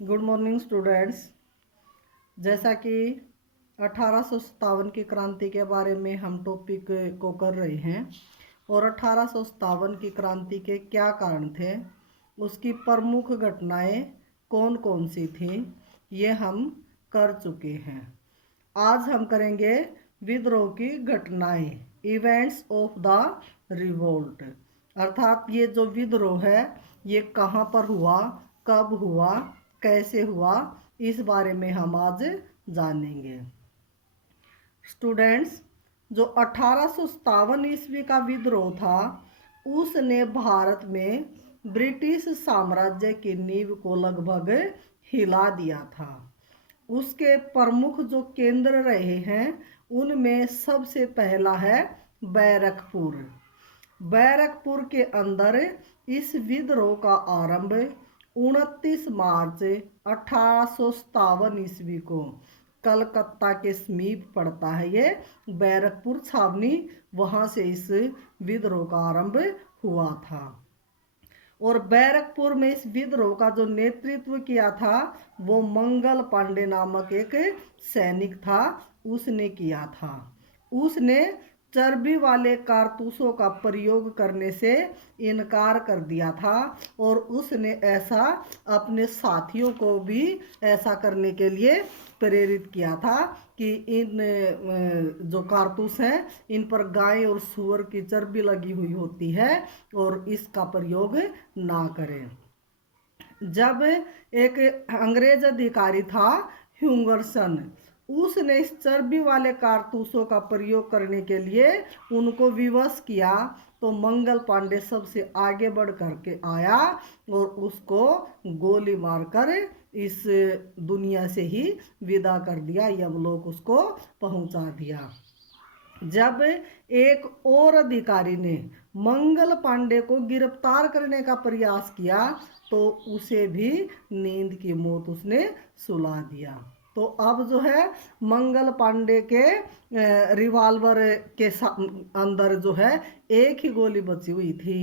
Good morning students. जैसा कि 1857 की क्रांति के बारे में हम टॉपिक को कर रहे हैं और 1857 की क्रांति के क्या कारण थे, उसकी प्रमुख घटनाएं कौन कौन सी थी, ये हम कर चुके हैं। आज हम करेंगे विद्रोह की घटनाएं, इवेंट्स ऑफ द रिवोल्ट। अर्थात ये जो विद्रोह है ये कहाँ पर हुआ, कब हुआ, कैसे हुआ, इस बारे में हम आज जानेंगे। स्टूडेंट्स, जो 1857 ईस्वी का विद्रोह था उसने भारत में ब्रिटिश साम्राज्य की नींव को लगभग हिला दिया था। उसके प्रमुख जो केंद्र रहे हैं उनमें सबसे पहला है बैरकपुर। बैरकपुर के अंदर इस विद्रोह का आरंभ 29 मार्च 1857 ईस्वी को कलकत्ता के समीप पड़ता है ये बैरकपुर छावनी, वहां से इस विद्रोह का आरंभ हुआ था। और बैरकपुर में इस विद्रोह का जो नेतृत्व किया था वो मंगल पांडे नामक एक सैनिक था, उसने किया था। उसने चर्बी वाले कारतूसों का प्रयोग करने से इनकार कर दिया था और उसने ऐसा अपने साथियों को भी ऐसा करने के लिए प्रेरित किया था कि इन जो कारतूस हैं इन पर गाय और सूअर की चर्बी लगी हुई होती है और इसका प्रयोग ना करें। जब एक अंग्रेज अधिकारी था ह्यूगरसन, उसने इस चर्बी वाले कारतूसों का प्रयोग करने के लिए उनको विवश किया तो मंगल पांडे सबसे आगे बढ़ करके आया और उसको गोली मारकर इस दुनिया से ही विदा कर दिया, यमलोक उसको पहुंचा दिया। जब एक और अधिकारी ने मंगल पांडे को गिरफ्तार करने का प्रयास किया तो उसे भी नींद की मौत उसने सुला दिया। तो अब जो है मंगल पांडे के रिवॉल्वर के अंदर जो है एक ही गोली बची हुई थी,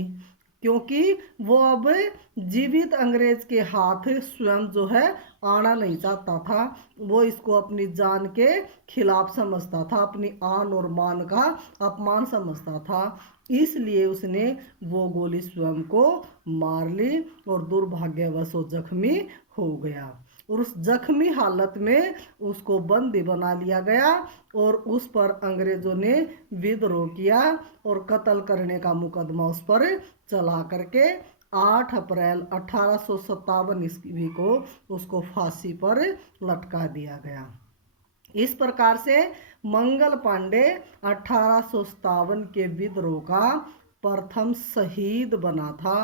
क्योंकि वो अब जीवित अंग्रेज के हाथ स्वयं जो है आना नहीं चाहता था। वो इसको अपनी जान के खिलाफ समझता था, अपनी आन और मान का अपमान समझता था, इसलिए उसने वो गोली स्वयं को मार ली और दुर्भाग्यवश वो जख्मी हो गया। और उस जख्मी हालत में उसको बंदी बना लिया गया और उस पर अंग्रेजों ने विद्रोह किया और कत्ल करने का मुकदमा उस पर चला करके 8 अप्रैल 1857 ईस्वी को उसको फांसी पर लटका दिया गया। इस प्रकार से मंगल पांडे 1857 के विद्रोह का प्रथम शहीद बना था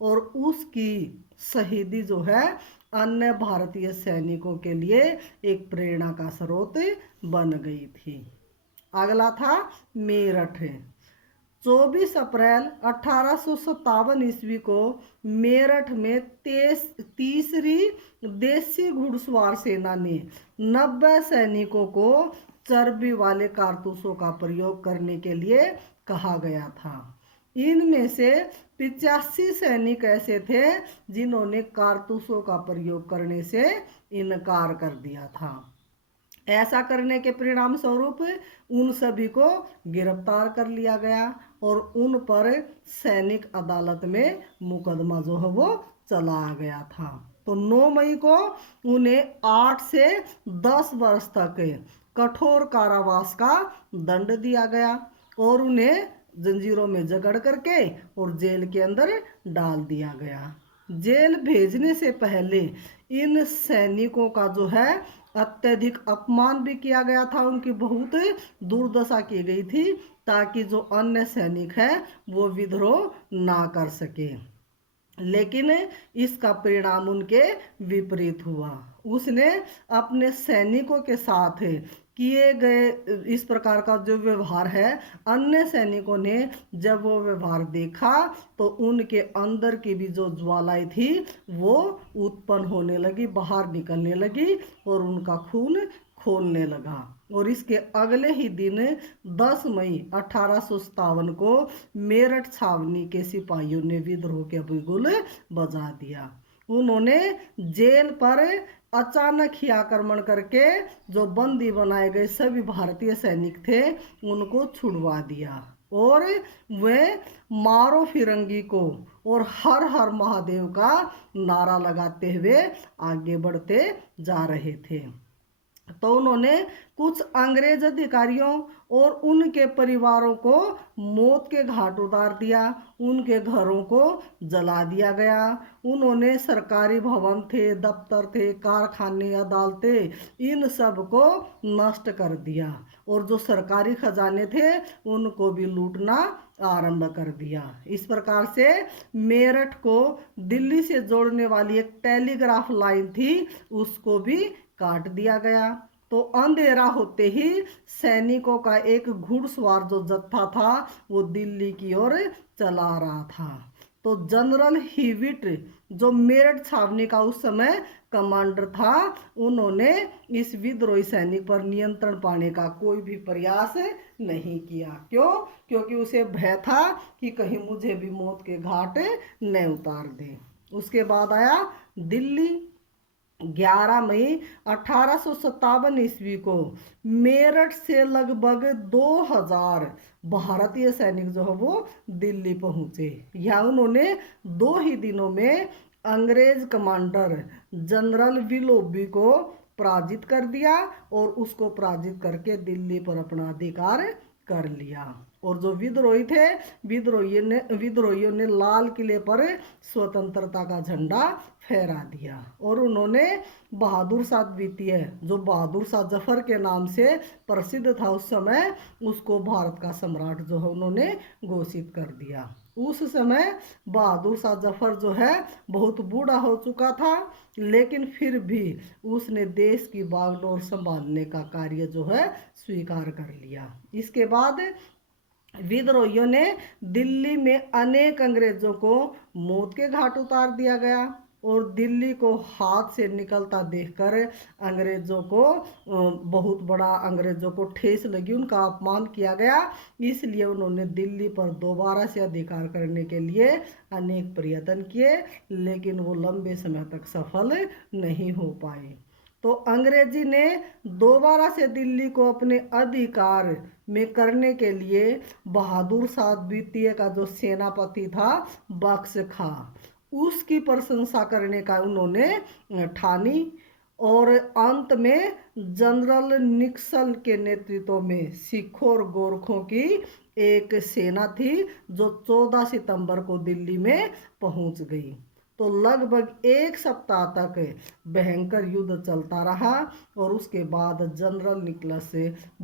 और उसकी शहीदी जो है अन्य भारतीय सैनिकों के लिए एक प्रेरणा का स्रोत बन गई थी। अगला था मेरठ। 24 अप्रैल 1857 ईस्वी को मेरठ में तीसरी देसी घुड़सवार सेना ने 90 सैनिकों को चर्बी वाले कारतूसों का प्रयोग करने के लिए कहा गया था। इनमें से 85 सैनिक ऐसे थे जिन्होंने कारतूसों का प्रयोग करने से इनकार कर दिया था। ऐसा करने के परिणाम स्वरूप उन सभी को गिरफ्तार कर लिया गया और उन पर सैनिक अदालत में मुकदमा जो है वो चला गया था। तो 9 मई को उन्हें 8 से 10 वर्ष तक कठोर कारावास का दंड दिया गया और उन्हें जंजीरों में जकड़ करके और जेल के अंदर डाल दिया गया। जेल भेजने से पहले इन सैनिकों का जो है अत्यधिक अपमान भी किया गया था, उनकी बहुत दुर्दशा की गई थी ताकि जो अन्य सैनिक है वो विद्रोह ना कर सके। लेकिन इसका परिणाम उनके विपरीत हुआ। उसने अपने सैनिकों के साथ किए गए इस प्रकार का जो व्यवहार है, अन्य सैनिकों ने जब वो व्यवहार देखा तो उनके अंदर की भी जो ज्वालाएं थी वो उत्पन्न होने लगी, बाहर निकलने लगी और उनका खून खोलने लगा। और इसके अगले ही दिन 10 मई 1857 को मेरठ छावनी के सिपाहियों ने विद्रोह के बिगुल बजा दिया उन्होंने जेल पर अचानक ही आक्रमण करके जो बंदी बनाए गए सभी भारतीय सैनिक थे उनको छुड़वा दिया और वे मारो फिरंगी को और हर हर महादेव का नारा लगाते हुए आगे बढ़ते जा रहे थे। तो उन्होंने कुछ अंग्रेज अधिकारियों और उनके परिवारों को मौत के घाट उतार दिया, उनके घरों को जला दिया गया। उन्होंने सरकारी भवन थे, दफ्तर थे, कारखाने, अदालतें, इन सब को नष्ट कर दिया और जो सरकारी खजाने थे उनको भी लूटना आरंभ कर दिया। इस प्रकार से मेरठ को दिल्ली से जोड़ने वाली एक टेलीग्राफ लाइन थी उसको भी काट दिया गया। तो अंधेरा होते ही सैनिकों का एक घुड़सवार जो जत्था था वो दिल्ली की ओर चला रहा था। तो जनरल हीविट जो मेरठ छावनी का उस समय कमांडर था, उन्होंने इस विद्रोही सैनिक पर नियंत्रण पाने का कोई भी प्रयास नहीं किया। क्यों? क्योंकि उसे भय था कि कहीं मुझे भी मौत के घाट न उतार दे। उसके बाद आया दिल्ली। 11 मई 1857 ईस्वी को मेरठ से लगभग 2000 भारतीय सैनिक जो है वो दिल्ली पहुंचे। यहाँ उन्होंने 2 ही दिनों में अंग्रेज कमांडर जनरल विलोबी को पराजित कर दिया और उसको पराजित करके दिल्ली पर अपना अधिकार कर लिया। और जो विद्रोही थे, विद्रोहियों ने लाल किले पर स्वतंत्रता का झंडा फहरा दिया और उन्होंने बहादुर शाह द्वितीय, जो बहादुर शाह जफर के नाम से प्रसिद्ध था उस समय, उसको भारत का सम्राट जो है उन्होंने घोषित कर दिया। उस समय बहादुर शाह जफर जो है बहुत बूढ़ा हो चुका था, लेकिन फिर भी उसने देश की बागडोर संभालने का कार्य जो है स्वीकार कर लिया। इसके बाद विद्रोहियों ने दिल्ली में अनेक अंग्रेजों को मौत के घाट उतार दिया गया और दिल्ली को हाथ से निकलता देखकर अंग्रेजों को अंग्रेजों को ठेस लगी, उनका अपमान किया गया। इसलिए उन्होंने दिल्ली पर दोबारा से अधिकार करने के लिए अनेक प्रयत्न किए, लेकिन वो लंबे समय तक सफल नहीं हो पाए। तो अंग्रेजी ने दोबारा से दिल्ली को अपने अधिकार में करने के लिए बहादुर शाह द्वितीय का जो सेनापति था बख्श खां, उसकी प्रशंसा करने का उन्होंने ठानी और अंत में जनरल निक्सन के नेतृत्व में सिखों और गोरखों की एक सेना थी जो 14 सितंबर को दिल्ली में पहुंच गई। तो लगभग 1 सप्ताह तक भयंकर युद्ध चलता रहा और उसके बाद जनरल निकलस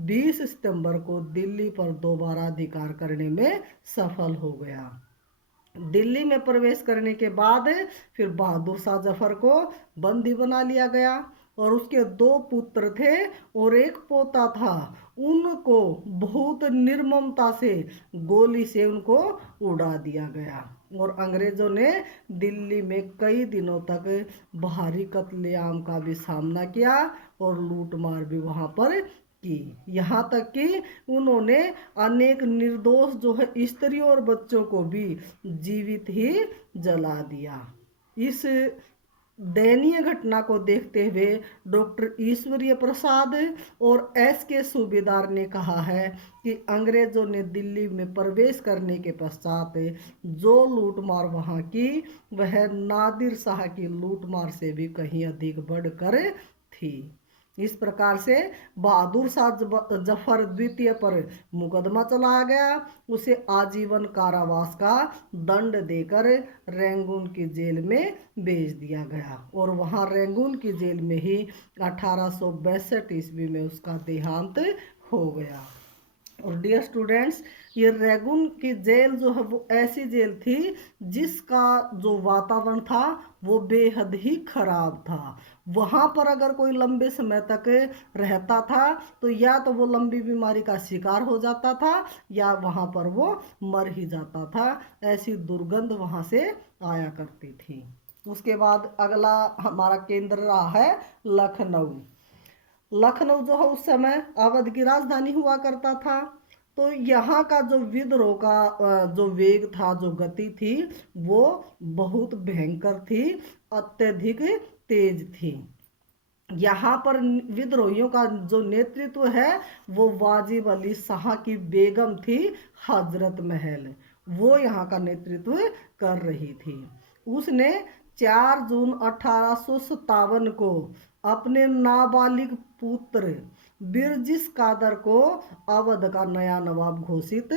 20 सितंबर को दिल्ली पर दोबारा अधिकार करने में सफल हो गया। दिल्ली में प्रवेश करने के बाद फिर बहादुर शाह जफर को बंदी बना लिया गया और उसके 2 पुत्र थे और एक पोता था। उनको बहुत निर्ममता से गोली से उनको उड़ा दिया गया और अंग्रेजों ने दिल्ली में कई दिनों तक भारी कत्लेआम का भी सामना किया और लूटमार भी वहां पर की। यहाँ तक कि उन्होंने अनेक निर्दोष जो है स्त्रियों और बच्चों को भी जीवित ही जला दिया। इस दयनीय घटना को देखते हुए डॉक्टर ईश्वरीय प्रसाद और एस.के. सूबेदार ने कहा है कि अंग्रेजों ने दिल्ली में प्रवेश करने के पश्चात जो लूटमार वहां की वह नादिर शाह की लूटमार से भी कहीं अधिक बढ़कर थी। इस प्रकार से बहादुर शाह जफर द्वितीय पर मुकदमा चलाया गया। उसे आजीवन कारावास का दंड देकर रंगून की जेल में भेज दिया गया और वहां रंगून की जेल में ही 1862 ईस्वी में उसका देहांत हो गया। और डियर स्टूडेंट्स, ये रंगून की जेल जो है वो ऐसी जेल थी जिसका जो वातावरण था वो बेहद ही खराब था। वहाँ पर अगर कोई लंबे समय तक रहता था तो या तो वो लंबी बीमारी का शिकार हो जाता था या वहाँ पर वो मर ही जाता था। ऐसी दुर्गंध वहाँ से आया करती थी। उसके बाद अगला हमारा केंद्र रहा है लखनऊ। लखनऊ जो है उस समय अवध की राजधानी हुआ करता था। तो यहाँ का जो विद्रोह का जो वेग था, जो गति थी, वो बहुत भयंकर थी, अत्यधिक तेज थी। यहाँ पर विद्रोहियों का जो नेतृत्व है वो वाजिब अली शाह की बेगम थी, हजरत महल, वो यहाँ का नेतृत्व कर रही थी। उसने 4 जून 1857 को अपने नाबालिग पुत्र बिरजिस कादर को अवध का नया नवाब घोषित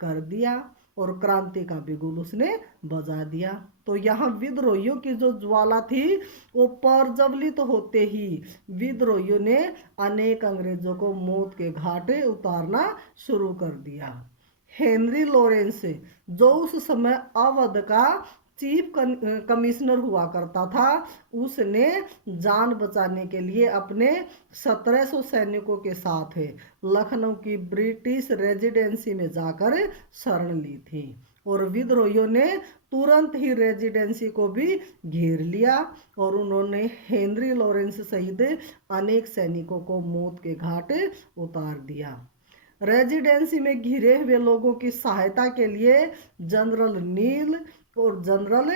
कर दिया और क्रांति का बिगुल उसने बजा दिया। तो यहाँ विद्रोहियों की जो ज्वाला थी वो प्रज्वलित होते ही विद्रोहियों ने अनेक अंग्रेजों को मौत के घाट उतारना शुरू कर दिया। हेनरी लॉरेंस, जो उस समय अवध का चीफ कमिश्नर हुआ करता था, उसने जान बचाने के लिए अपने 1700 सैनिकों के साथ लखनऊ की ब्रिटिश रेजिडेंसी में जाकर शरण ली थी और विद्रोहियों ने तुरंत ही रेजिडेंसी को भी घेर लिया और उन्होंने हेनरी लॉरेंस सहित अनेक सैनिकों को मौत के घाट उतार दिया। रेजिडेंसी में घिरे हुए लोगों की सहायता के लिए जनरल नील और जनरल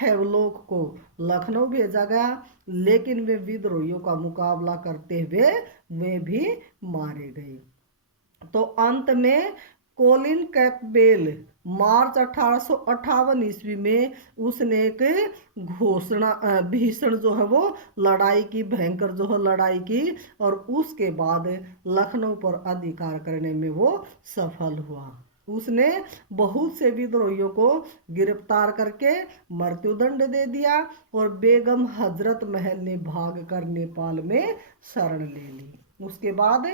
हेवलॉक को लखनऊ भेजा गया, लेकिन वे विद्रोहियों का मुकाबला करते हुए वे भी मारे गए। तो अंत में कोलिन कैंपबेल मार्च 1858 ईस्वी में उसने एक घोषणा भीषण जो है वो लड़ाई की, भयंकर जो है लड़ाई की, और उसके बाद लखनऊ पर अधिकार करने में वो सफल हुआ। उसने बहुत से विद्रोहियों को गिरफ्तार करके मृत्युदंड दे दिया और बेगम हजरत महल ने भागकर नेपाल में शरण ले ली। उसके बाद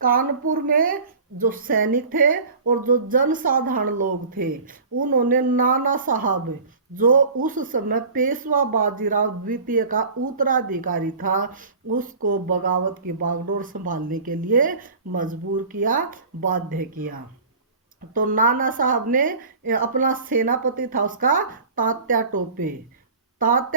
कानपुर में जो सैनिक थे और जो जनसाधारण लोग थे, उन्होंने नाना साहब, जो उस समय पेशवा बाजीराव द्वितीय का उत्तराधिकारी था, उसको बगावत की बागडोर संभालने के लिए मजबूर किया, बाध्य किया। तो नाना साहब ने अपना सेनापति था उसका तात्या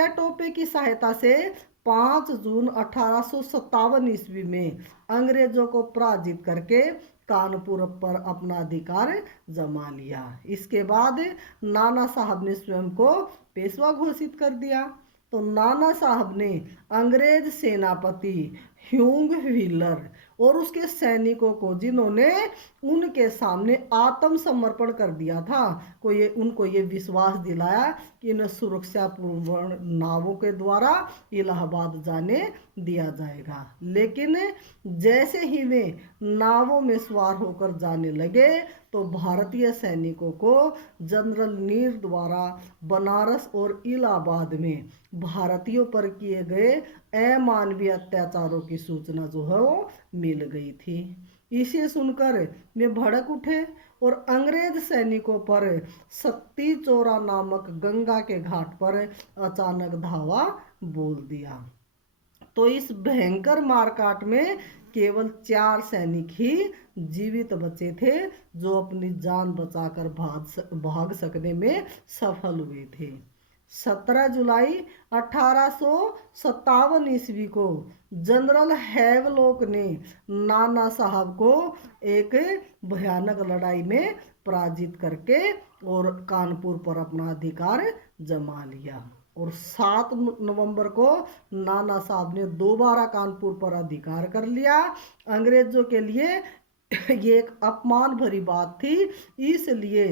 टोपे की सहायता से 5 जून 1857 ईस्वी में अंग्रेजों को पराजित करके कानपुर पर अपना अधिकार जमा लिया। इसके बाद नाना साहब ने स्वयं को पेशवा घोषित कर दिया। तो नाना साहब ने अंग्रेज सेनापति ह्यूग व्हीलर और उसके सैनिकों को, जिन्होंने उनके सामने आत्मसमर्पण कर दिया था, उनको ये विश्वास दिलाया कि इन्हें सुरक्षापूर्ण नावों के द्वारा इलाहाबाद जाने दिया जाएगा। लेकिन जैसे ही वे नावों में सवार होकर जाने लगे तो भारतीय सैनिकों को जनरल नील द्वारा बनारस और इलाहाबाद में भारतीयों पर किए गए अमानवीय अत्याचारों की सूचना जो है वो मिल गई थी। इसे सुनकर वे भड़क उठे और अंग्रेज सैनिकों पर सत्ती चौरा नामक गंगा के घाट पर अचानक धावा बोल दिया। तो इस भयंकर मारकाट में केवल 4 सैनिक ही जीवित बचे थे, जो अपनी जान बचाकर भाग सकने में सफल हुए थे। 17 जुलाई 1857 ईस्वी को जनरल हैवलॉक ने नाना साहब को एक भयानक लड़ाई में पराजित करके और कानपुर पर अपना अधिकार जमा लिया और 7 नवंबर को नाना साहब ने दोबारा कानपुर पर अधिकार कर लिया। अंग्रेजों के लिए ये एक अपमान भरी बात थी, इसलिए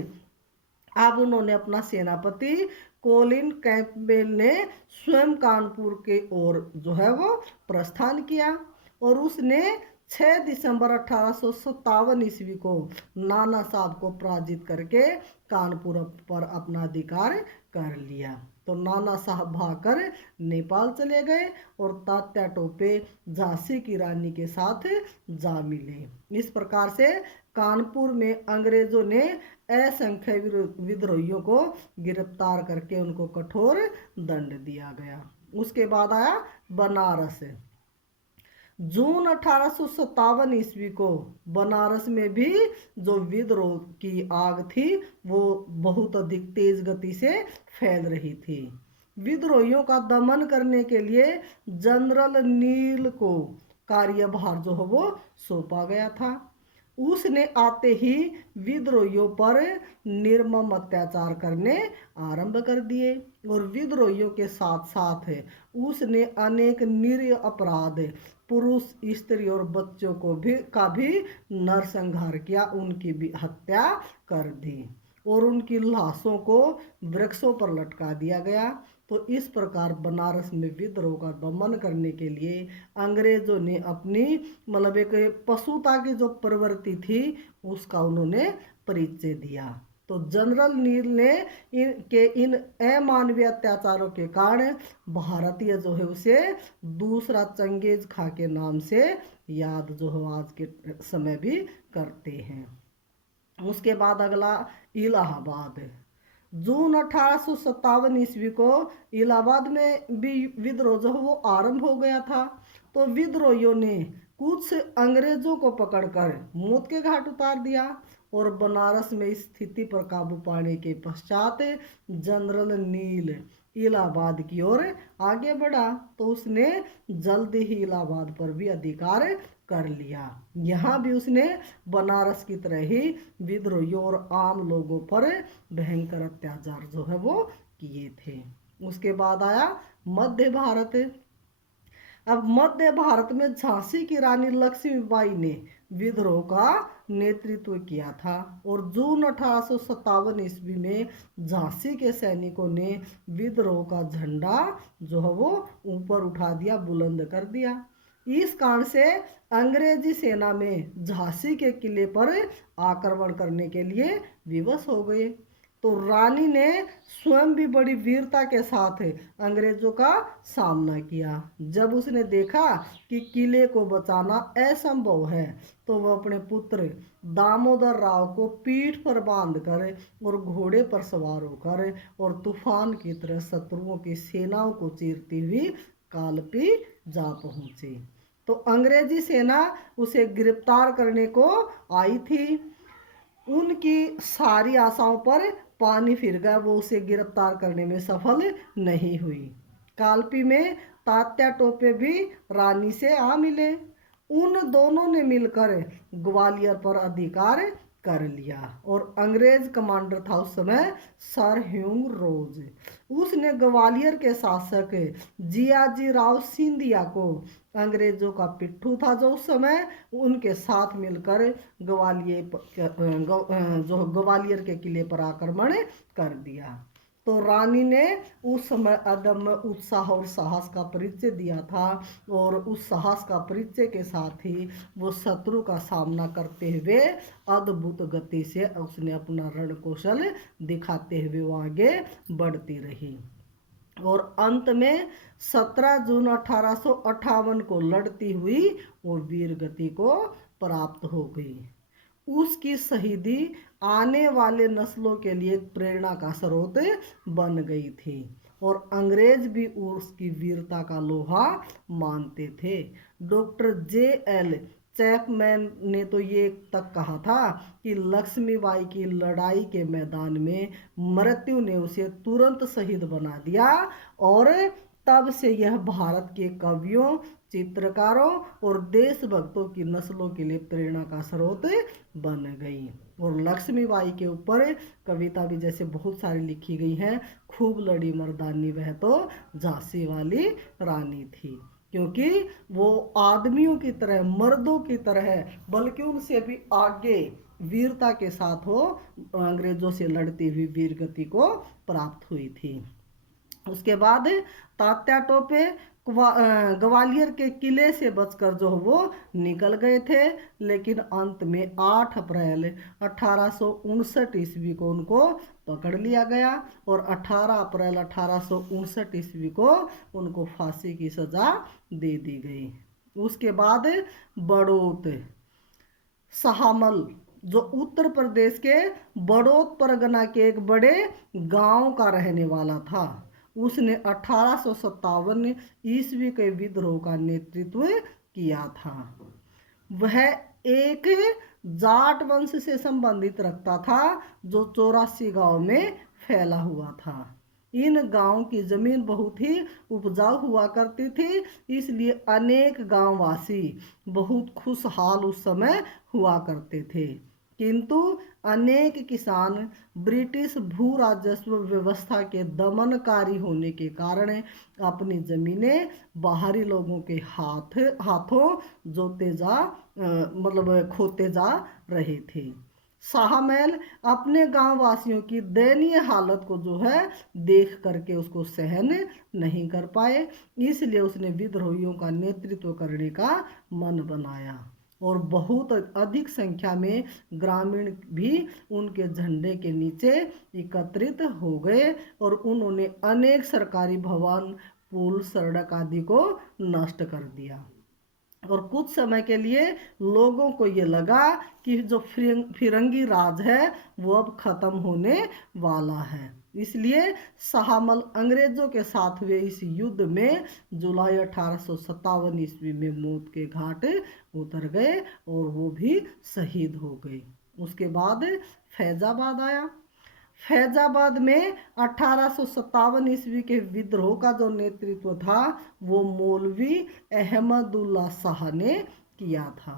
अब उन्होंने अपना सेनापति कोलिन कैंपबेल ने स्वयं कानपुर के ओर जो है वो प्रस्थान किया और उसने 6 दिसंबर 1857 ईस्वी को नाना साहब को पराजित करके कानपुर पर अपना अधिकार कर लिया। तो नाना साहब भागकर नेपाल चले गए और तात्या टोपे झांसी की रानी के साथ जा मिले। इस प्रकार से कानपुर में अंग्रेजों ने असंख्य विद्रोहियों को गिरफ्तार करके उनको कठोर दंड दिया गया। उसके बाद आया बनारस। जून 1857 ईस्वी को बनारस में भी जो विद्रोह की आग थी वो बहुत अधिक तेज गति से फैल रही थी। विद्रोहियों का दमन करने के लिए जनरल नील को कार्यभार जो है वो सौंपा गया था। उसने आते ही विद्रोहियों पर निर्मम अत्याचार करने आरंभ कर दिए और विद्रोहियों के साथ साथ उसने अनेक निरीह अपराध पुरुष, स्त्री और बच्चों को भी नरसंहार किया, उनकी भी हत्या कर दी और उनकी लाशों को वृक्षों पर लटका दिया गया। तो इस प्रकार बनारस में विद्रोह का दमन करने के लिए अंग्रेजों ने अपनी मतलब एक पशुता की जो प्रवृत्ति थी उसका उन्होंने परिचय दिया। तो जनरल नील ने इन अमानवीय अत्याचारों के कारण भारतीय जो है उसे दूसरा चंगेज खा के नाम से याद जो है आज के समय भी करते हैं। उसके बाद अगला इलाहाबाद। जून 1857 ईस्वी को इलाहाबाद में भी विद्रोह जो है वो आरंभ हो गया था। तो विद्रोहियों ने कुछ अंग्रेजों को पकड़कर मौत के घाट उतार दिया और बनारस में स्थिति पर काबू पाने के पश्चात जनरल नील इलाहाबाद की ओर आगे बढ़ा। तो उसने जल्द ही इलाहाबाद पर भी अधिकार कर लिया। यहाँ भी उसने बनारस की तरह ही विद्रोहियों और आम लोगों पर भयंकर अत्याचार जो है वो किए थे। उसके बाद आया मध्य भारत। अब मध्य भारत में झांसी की रानी लक्ष्मीबाई ने विद्रोह का नेतृत्व किया था और जून 1857 ईस्वी में झांसी के सैनिकों ने विद्रोह का झंडा जो है वो ऊपर उठा दिया, बुलंद कर दिया। इस कारण से अंग्रेजी सेना में झांसी के किले पर आक्रमण करने के लिए विवश हो गए। तो रानी ने स्वयं भी बड़ी वीरता के साथ अंग्रेजों का सामना किया। जब उसने देखा कि किले को बचाना असंभव है तो वह अपने पुत्र दामोदर राव को पीठ पर बांधकर और घोड़े पर सवार होकर और तूफान की तरह शत्रुओं की सेनाओं को चीरती हुई कालपी जा पहुंची। तो अंग्रेजी सेना उसे गिरफ्तार करने को आई थी। उनकी सारी आशाओं पर पानी फिर गया, वो उसे गिरफ्तार करने में सफल नहीं हुई। कालपी में तात्या टोपे भी रानी से आ मिले। उन दोनों ने मिलकर ग्वालियर पर अधिकार कर लिया और अंग्रेज कमांडर था उस समय सर ह्यूग रोज। उसने ग्वालियर के शासक जियाजी राव सिंधिया को, अंग्रेजों का पिट्ठू था जो उस समय, उनके साथ मिलकर ग्वालियर के किले पर आक्रमण कर दिया। तो रानी ने उस समय अदम्य उत्साह और साहस का परिचय दिया था और उस साहस का परिचय के साथ ही वो शत्रु का सामना करते हुए अद्भुत गति से उसने अपना रण कौशल दिखाते हुए वो आगे बढ़ती रही और अंत में 17 जून 1858 को लड़ती हुई वो वीर गति को प्राप्त हो गई। उसकी शहीदी आने वाले नस्लों के लिए प्रेरणा का स्रोत बन गई थी और अंग्रेज भी उसकी वीरता का लोहा मानते थे। Doctor J.L. चैपमैन ने तो ये तक कहा था कि लक्ष्मीबाई की लड़ाई के मैदान में मृत्यु ने उसे तुरंत शहीद बना दिया और तब से यह भारत के कवियों, चित्रकारों और देशभक्तों की नस्लों के लिए प्रेरणा का स्रोत बन गई। और लक्ष्मीबाई के ऊपर कविता भी जैसे बहुत सारी लिखी गई हैं। खूब लड़ी मर्दानी वह तो झांसी वाली रानी थी, क्योंकि वो आदमियों की तरह, मर्दों की तरह, बल्कि उनसे भी आगे वीरता के साथ वो अंग्रेजों से लड़ती हुई वीर गति को प्राप्त हुई थी। उसके बाद तात्या टोपे ग्वालियर के किले से बचकर जो वो निकल गए थे, लेकिन अंत में 8 अप्रैल 1859 ईस्वी को उनको पकड़ लिया गया और 18 अप्रैल 1859 ईस्वी को उनको फांसी की सजा दे दी गई। उसके बाद बड़ौत शाहमल जो उत्तर प्रदेश के बड़ौत परगना के एक बड़े गांव का रहने वाला था, उसने 1857 ईस्वी के विद्रोह का नेतृत्व किया था। वह एक जाट वंश से संबंधित रखता था जो 84 गांव में फैला हुआ था। इन गांव की जमीन बहुत ही उपजाऊ हुआ करती थी, इसलिए अनेक गांववासी बहुत खुशहाल उस समय हुआ करते थे। किंतु अनेक किसान ब्रिटिश भू राजस्व व्यवस्था के दमनकारी होने के कारण अपनी जमीनें बाहरी लोगों के हाथों खोते जा रहे थे। शाहमैल अपने गांव वासियों की दयनीय हालत को जो है देख करके उसको सहन नहीं कर पाए, इसलिए उसने विद्रोहियों का नेतृत्व करने का मन बनाया और बहुत अधिक संख्या में ग्रामीण भी उनके झंडे के नीचे एकत्रित हो गए और उन्होंने अनेक सरकारी भवन, पुल, सड़क आदि को नष्ट कर दिया। और कुछ समय के लिए लोगों को ये लगा कि जो फिरंगी राज है वो अब खत्म होने वाला है, इसलिए शाहमल अंग्रेजों के साथ हुए इस युद्ध में जुलाई 1857 ईस्वी में मौत के घाट उतर गए और वो भी शहीद हो गए। उसके बाद फैजाबाद आया। फैजाबाद में 1857 ईस्वी के विद्रोह का जो नेतृत्व था वो मौलवी अहमदुल्ला शाह ने किया था।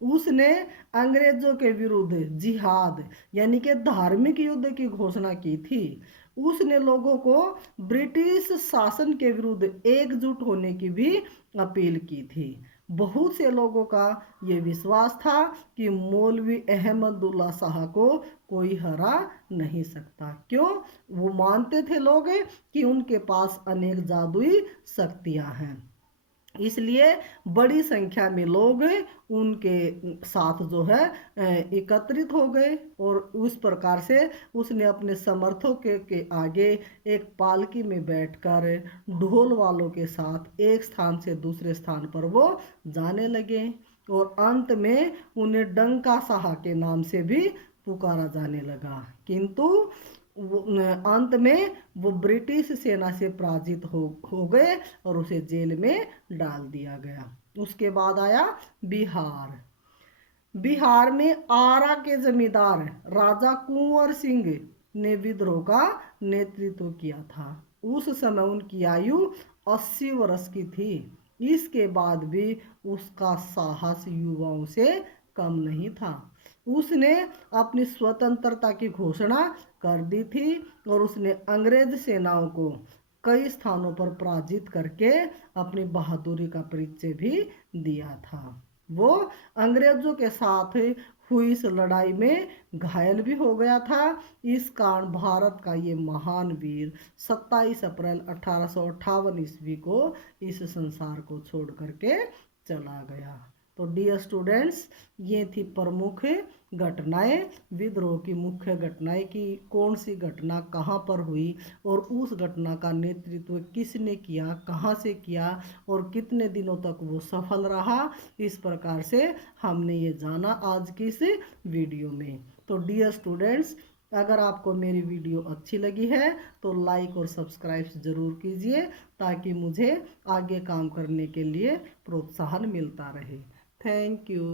उसने अंग्रेजों के विरुद्ध जिहाद यानी कि धार्मिक युद्ध की घोषणा की थी। उसने लोगों को ब्रिटिश शासन के विरुद्ध एकजुट होने की भी अपील की थी। बहुत से लोगों का ये विश्वास था कि मौलवी अहमदुल्ला शाह को कोई हरा नहीं सकता। क्यों? वो मानते थे लोग कि उनके पास अनेक जादुई शक्तियां हैं, इसलिए बड़ी संख्या में लोग उनके साथ जो है एकत्रित हो गए और उस प्रकार से उसने अपने समर्थकों के आगे एक पालकी में बैठकर ढोल वालों के साथ एक स्थान से दूसरे स्थान पर वो जाने लगे और अंत में उन्हें डंका शाह के नाम से भी पुकारा जाने लगा। किंतु अंत में वो ब्रिटिश सेना से पराजित हो गए और उसे जेल में डाल दिया गया। उसके बाद आया बिहार। बिहार में आरा के जमींदार राजा कुंवर सिंह ने विद्रोह का नेतृत्व किया था। उस समय उनकी आयु 80 वर्ष की थी। इसके बाद भी उसका साहस युवाओं से कम नहीं था। उसने अपनी स्वतंत्रता की घोषणा कर दी थी और उसने अंग्रेज सेनाओं को कई स्थानों पर पराजित करके अपनी बहादुरी का परिचय भी दिया था। वो अंग्रेजों के साथ हुई इस लड़ाई में घायल भी हो गया था। इस कारण भारत का ये महान वीर 27 अप्रैल 1858 ईस्वी को इस संसार को छोड़ करके चला गया। तो डियर स्टूडेंट्स, ये थी प्रमुख घटनाएं, विद्रोह की मुख्य घटनाएं कि कौन सी घटना कहाँ पर हुई और उस घटना का नेतृत्व किसने किया, कहाँ से किया और कितने दिनों तक वो सफल रहा। इस प्रकार से हमने ये जाना आज की इस वीडियो में। तो डियर स्टूडेंट्स, अगर आपको मेरी वीडियो अच्छी लगी है तो लाइक और सब्सक्राइब ज़रूर कीजिए ताकि मुझे आगे काम करने के लिए प्रोत्साहन मिलता रहे। Thank you.